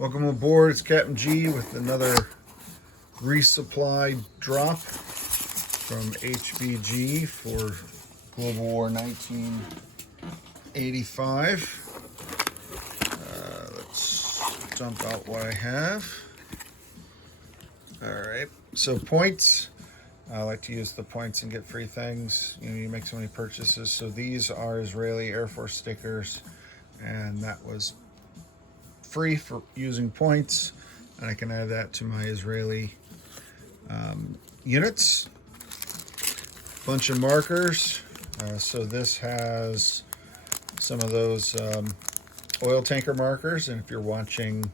Welcome aboard. It's Captain G with another resupply drop from HBG for Global War 1985. Let's dump out what I have. Alright, so points. I like to use the points and get free things. You make so many purchases. So these are Israeli Air Force stickers, and that was free for using points, and I can add that to my Israeli units. Bunch of markers. So this has some of those oil tanker markers, and if you're watching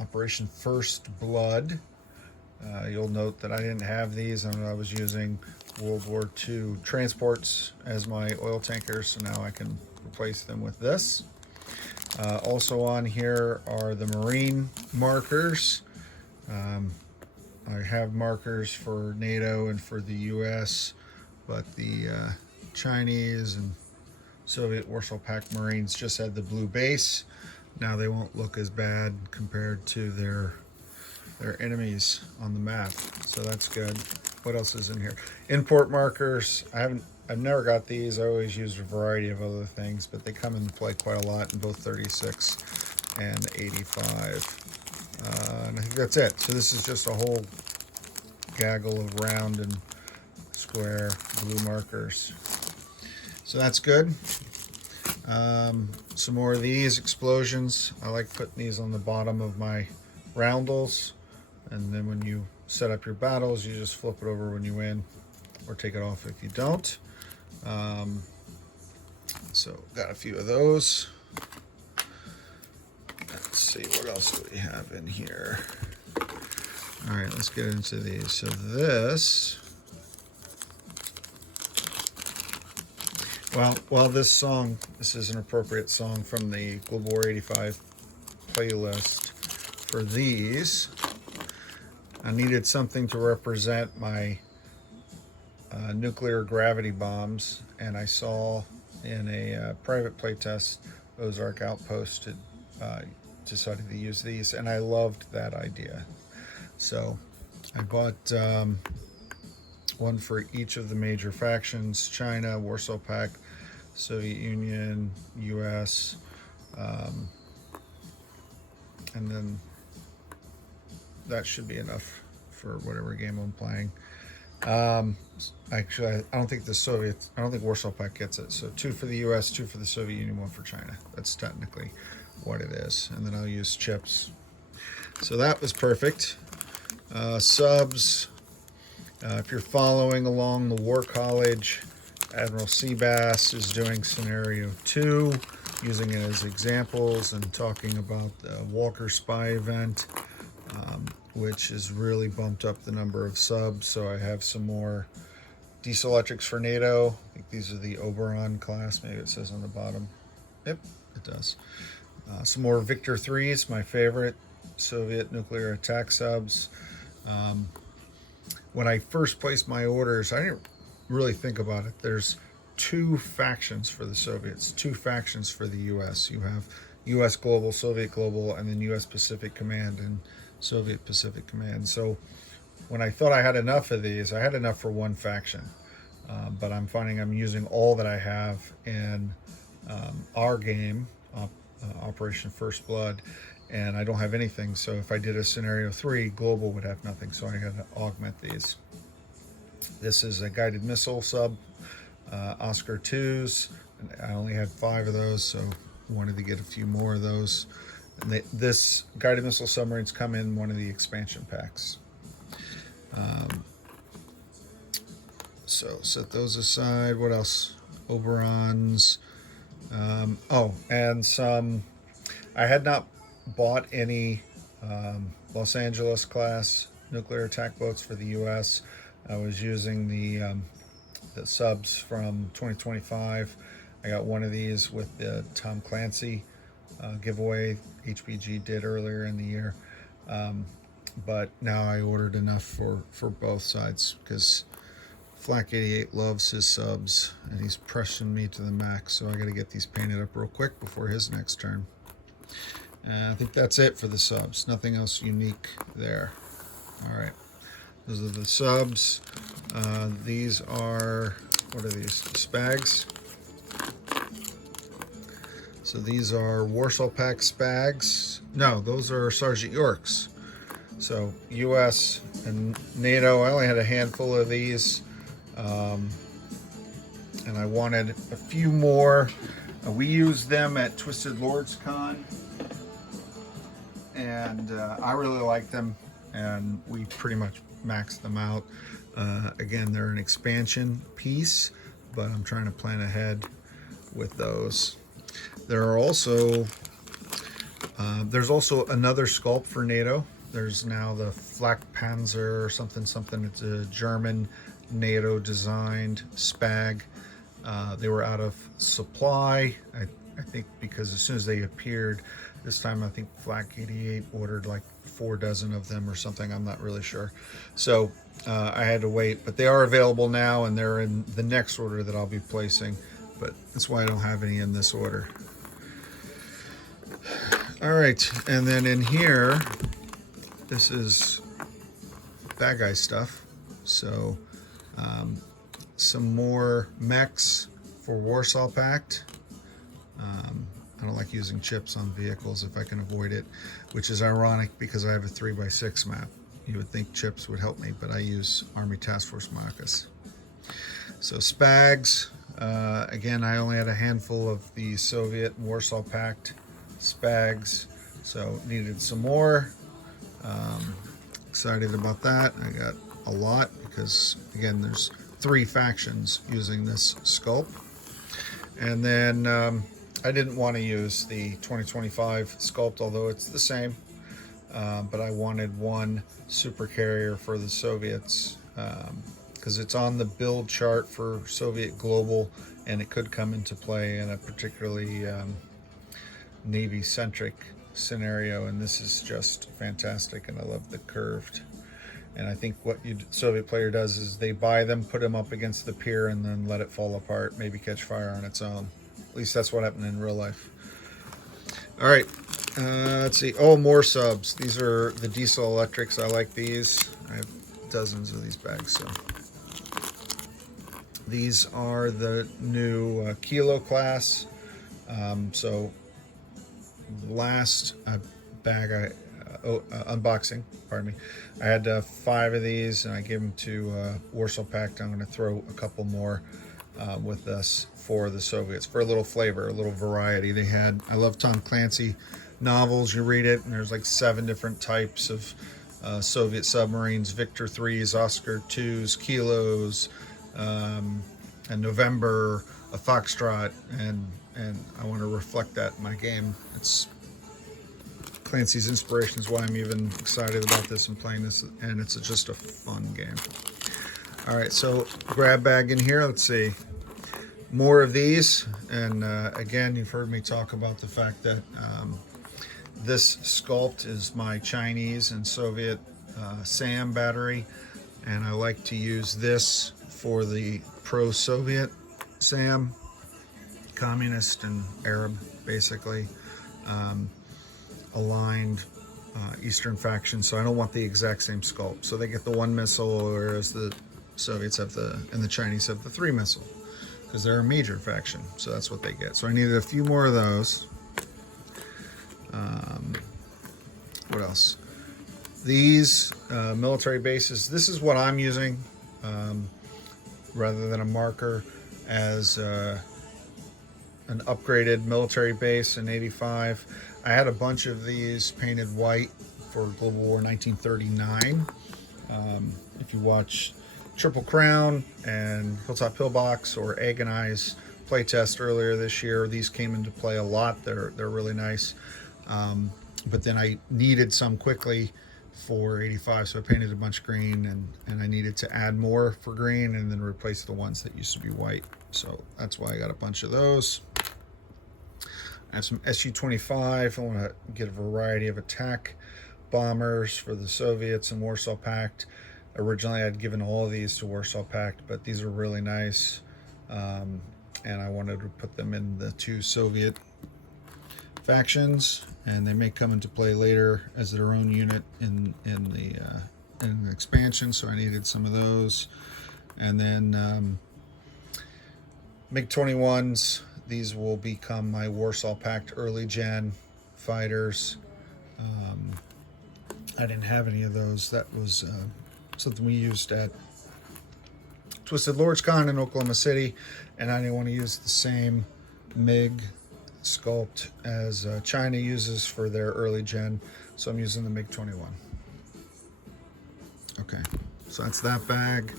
Operation First Blood, you'll note that I didn't have these, and I was using World War II transports as my oil tankers, so now I can replace them with this. Also on here are the Marine markers. I have markers for NATO and for the US, but the Chinese and Soviet Warsaw Pact Marines just had the blue base. Now they won't look as bad compared to their enemies on the map, so that's good. What else is in here? Import markers. I've never got these. I always use a variety of other things, but they come into play quite a lot in both 36 and 85. And I think that's it. So this is just a whole gaggle of round and square blue markers. So that's good. Some more of these explosions. I like putting these on the bottom of my roundels, and then when you set up your battles, you just flip it over when you win, or take it off if you don't. So got a few of those. Let's see, what else do we have in here? All right, let's get into these. So this, well, this is an appropriate song from the Global War 85 playlist. For these, I needed something to represent my nuclear gravity bombs, and I saw in a private playtest Ozark Outpost decided to use these, and I loved that idea. So I bought one for each of the major factions: China, Warsaw Pact, Soviet Union, US, and then that should be enough for whatever game I'm playing. Actually, I don't think Warsaw Pact gets it. So 2 for the US, 2 for the Soviet Union, 1 for China. That's technically what it is. And then I'll use chips. So that was perfect. Subs. If you're following along the War College, Admiral Seabass is doing Scenario 2, using it as examples and talking about the Walker Spy event, which has really bumped up the number of subs. So I have some more diesel electrics for NATO. I think these are the Oberon class. Maybe it says on the bottom. Yep, it does. Some more Victor 3s, my favorite Soviet nuclear attack subs. When I first placed my orders, I didn't really think about it. There's 2 factions for the Soviets, 2 factions for the US. You have US Global, Soviet Global, and then US Pacific Command and Soviet Pacific Command. So when I thought I had enough of these, I had enough for 1 faction. But I'm finding I'm using all that I have in our game, Operation First Blood, and I don't have anything. So if I did a Scenario 3, Global would have nothing, so I had to augment these. This is a guided missile sub, Oscar 2s. I only had 5 of those, so wanted to get a few more of those. And this guided missile submarines come in one of the expansion packs. So set those aside. What else? Oberons. And some. I had not bought any Los Angeles class nuclear attack boats for the U.S. I was using the subs from 2025. I got one of these with the Tom Clancy giveaway HBG did earlier in the year. But now I ordered enough for both sides, because Flak 88 loves his subs and he's pressing me to the max, so I got to get these painted up real quick before his next turn. And I think that's it for the subs. Nothing else unique there. All right. Those are the subs. These are, what are these? Spags. So these are Warsaw Pact Spags. No, those are Sergeant Yorks. So US and NATO, I only had a handful of these. And I wanted a few more. We used them at Twisted Lords Con. And I really like them. And we pretty much maxed them out. Again, they're an expansion piece, but I'm trying to plan ahead with those. There are also, there's also another sculpt for NATO. There's now the Flak Panzer or something. It's a German NATO designed Spag. They were out of supply, I think, because as soon as they appeared, this time I think Flak 88 ordered like 4 dozen of them or something. I'm not really sure. So I had to wait, but they are available now, and they're in the next order that I'll be placing. But that's why I don't have any in this order. All right, and then in here, this is bad guy stuff. So some more mechs for Warsaw Pact. I don't like using chips on vehicles if I can avoid it, which is ironic because I have a 3x6 map. You would think chips would help me, but I use Army Task Force Marcus. So Spags, again, I only had a handful of the Soviet Warsaw Pact Spags, so needed some more. Excited about that. I got a lot because, again, there's 3 factions using this sculpt. And then I didn't want to use the 2025 sculpt, although it's the same, but I wanted one super carrier for the Soviets because it's on the build chart for Soviet Global, and it could come into play in a particularly Navy-centric scenario, and this is just fantastic, and I love the curved. And I think what Soviet player does is they buy them, put them up against the pier, and then let it fall apart, maybe catch fire on its own. At least that's what happened in real life. All right, let's see. Oh, more subs. These are the diesel electrics. I like these. I have dozens of these bags. So these are the new Kilo class. So last bag unboxing, pardon me, I had 5 of these, and I gave them to Warsaw Pact. I'm going to throw a couple more with us for the Soviets for a little flavor, a little variety. They had, I love Tom Clancy novels. You read it, and there's like 7 different types of Soviet submarines: Victor 3s, Oscar 2s, Kilos, and November, a Foxtrot, and I want to reflect that in my game. It's Clancy's inspiration is why I'm even excited about this and playing this, and it's just a fun game. All right, so grab bag in here. Let's see. More of these, and again, you've heard me talk about the fact that this sculpt is my Chinese and Soviet SAM battery, and I like to use this for the pro-Soviet SAM, communist and Arab, basically, aligned Eastern faction. So I don't want the exact same sculpt. So they get the 1 missile, whereas the Soviets have and the Chinese have the 3 missile, because they're a major faction. So that's what they get. So I needed a few more of those. What else? These military bases. This is what I'm using rather than a marker, as an upgraded military base in '85. I had a bunch of these painted white for Global War 1939. If you watch Triple Crown and Hilltop Pillbox or Agonize playtest earlier this year, these came into play a lot. They're really nice. But then I needed some quickly for '85, so I painted a bunch green, and I needed to add more for green and then replace the ones that used to be white. So that's why I got a bunch of those. I have some Su-25. I want to get a variety of attack bombers for the Soviets and Warsaw Pact. Originally, I'd given all of these to Warsaw Pact, but these are really nice. And I wanted to put them in the 2 Soviet factions. and they may come into play later as their own unit in the expansion. So I needed some of those, and then MiG-21s. These will become my Warsaw Pact early gen fighters. I didn't have any of those. That was something we used at Twisted Lords Con in Oklahoma City, and I didn't want to use the same MiG sculpt as China uses for their early gen, so I'm using the MiG-21. Okay, so that's that bag.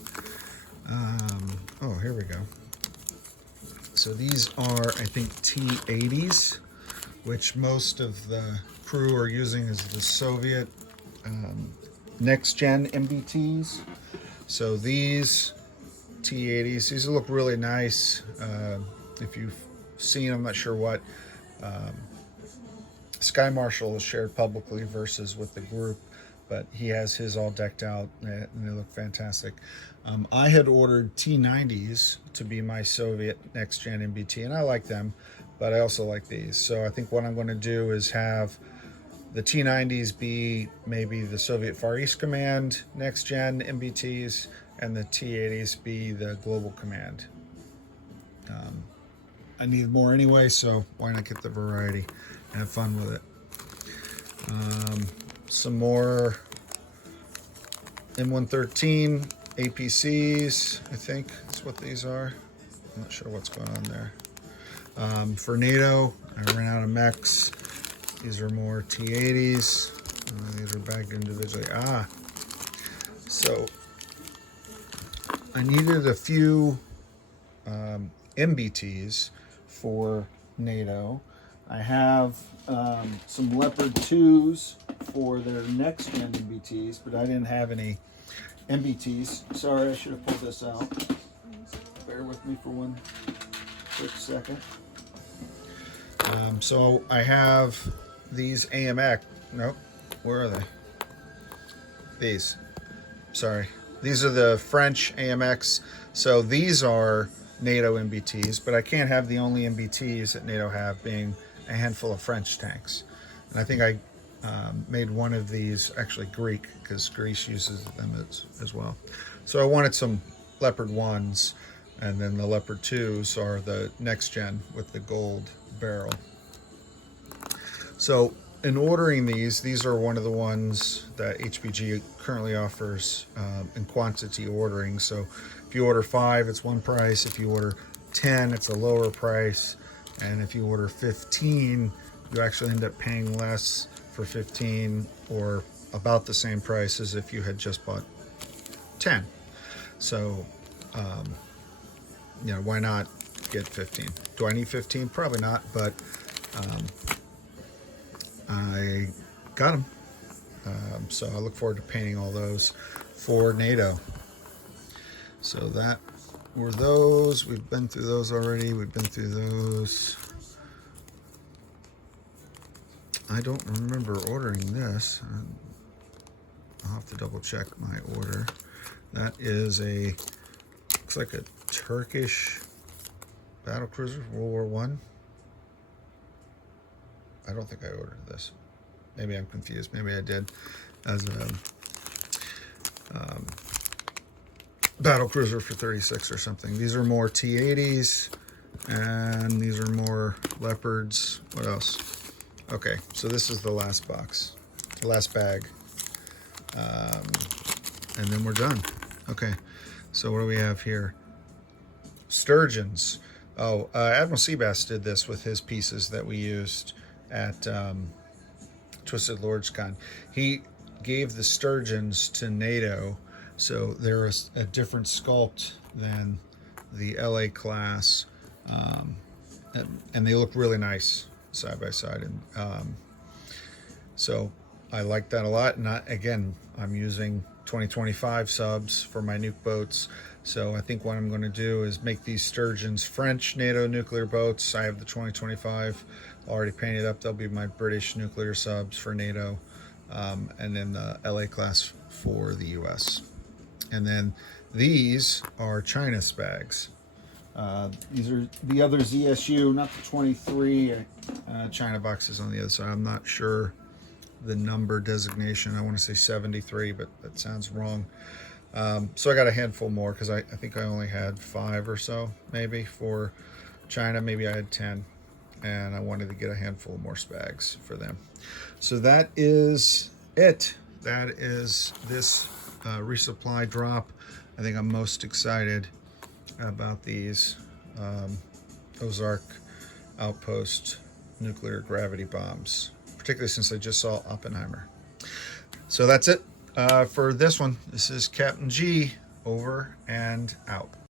Oh, here we go. So these are, I think, T-80s, which most of the crew are using as the Soviet next-gen MBTs. So these T-80s, these look really nice. If you've seen, I'm not sure what Sky Marshal has shared publicly versus with the group, but he has his all decked out and they look fantastic. I had ordered T-90s to be my Soviet next-gen MBT, and I like them, but I also like these. So I think what I'm going to do is have the T-90s be maybe the Soviet Far East Command next-gen MBTs, and the T-80s be the Global Command. I need more anyway, so why not get the variety and have fun with it. Some more M113 APCs, I think that's what these are. I'm not sure what's going on there. For NATO, I ran out of mechs. These are more T-80s. These are bagged individually. So I needed a few MBTs for NATO. I have some Leopard 2s for their next gen MBTs, but I didn't have any MBTs. Sorry, I should have pulled this out. Bear with me for one quick second. So I have these AMX. Nope. Where are they? These. Sorry. These are the French AMX. So these are NATO MBTs, but I can't have the only MBTs that NATO have being a handful of French tanks. And I think I made one of these actually Greek, because Greece uses them as well. So I wanted some Leopard 1s, and then the Leopard 2s are the next gen with the gold barrel. So in ordering these are one of the ones that HPG currently offers in quantity ordering. So if you order 5, it's one price. If you order 10, it's a lower price. And if you order 15, you actually end up paying less for 15, or about the same price as if you had just bought 10. So, why not get 15? Do I need 15? Probably not, but I got them. So I look forward to painting all those for NATO. So that were those. We've been through those already. We've been through those. I don't remember ordering this. I'll have to double check my order. That is looks like a Turkish battle cruiser, World War One. I don't think I ordered this. Maybe I'm confused. Maybe I did as a battle cruiser for 36 or something. These are more T-80s, and these are more Leopards. What else? Okay, so this is the last box, the last bag, and then we're done. Okay, so what do we have here? Sturgeons. Oh, Admiral Seabass did this with his pieces that we used at Twisted Lords Con. He gave the sturgeons to NATO, so they're a different sculpt than the LA class, and they look really nice side by side. And so I like that a lot. And again, I'm using 2025 subs for my nuke boats. So I think what I'm going to do is make these sturgeons French NATO nuclear boats. I have the 2025 already painted up. They'll be my British nuclear subs for NATO, and then the LA class for the US. And then these are China Spags. These are the other ZSU, not the 23 China boxes on the other side. I'm not sure the number designation. I want to say 73, but that sounds wrong. So I got a handful more because I think I only had 5 or so, maybe for China. Maybe I had 10, and I wanted to get a handful more Spags for them. So that is it. That is this resupply drop. I think I'm most excited about these Ozark Outpost nuclear gravity bombs, particularly since I just saw Oppenheimer. So that's it for this one. This is Captain G, over and out.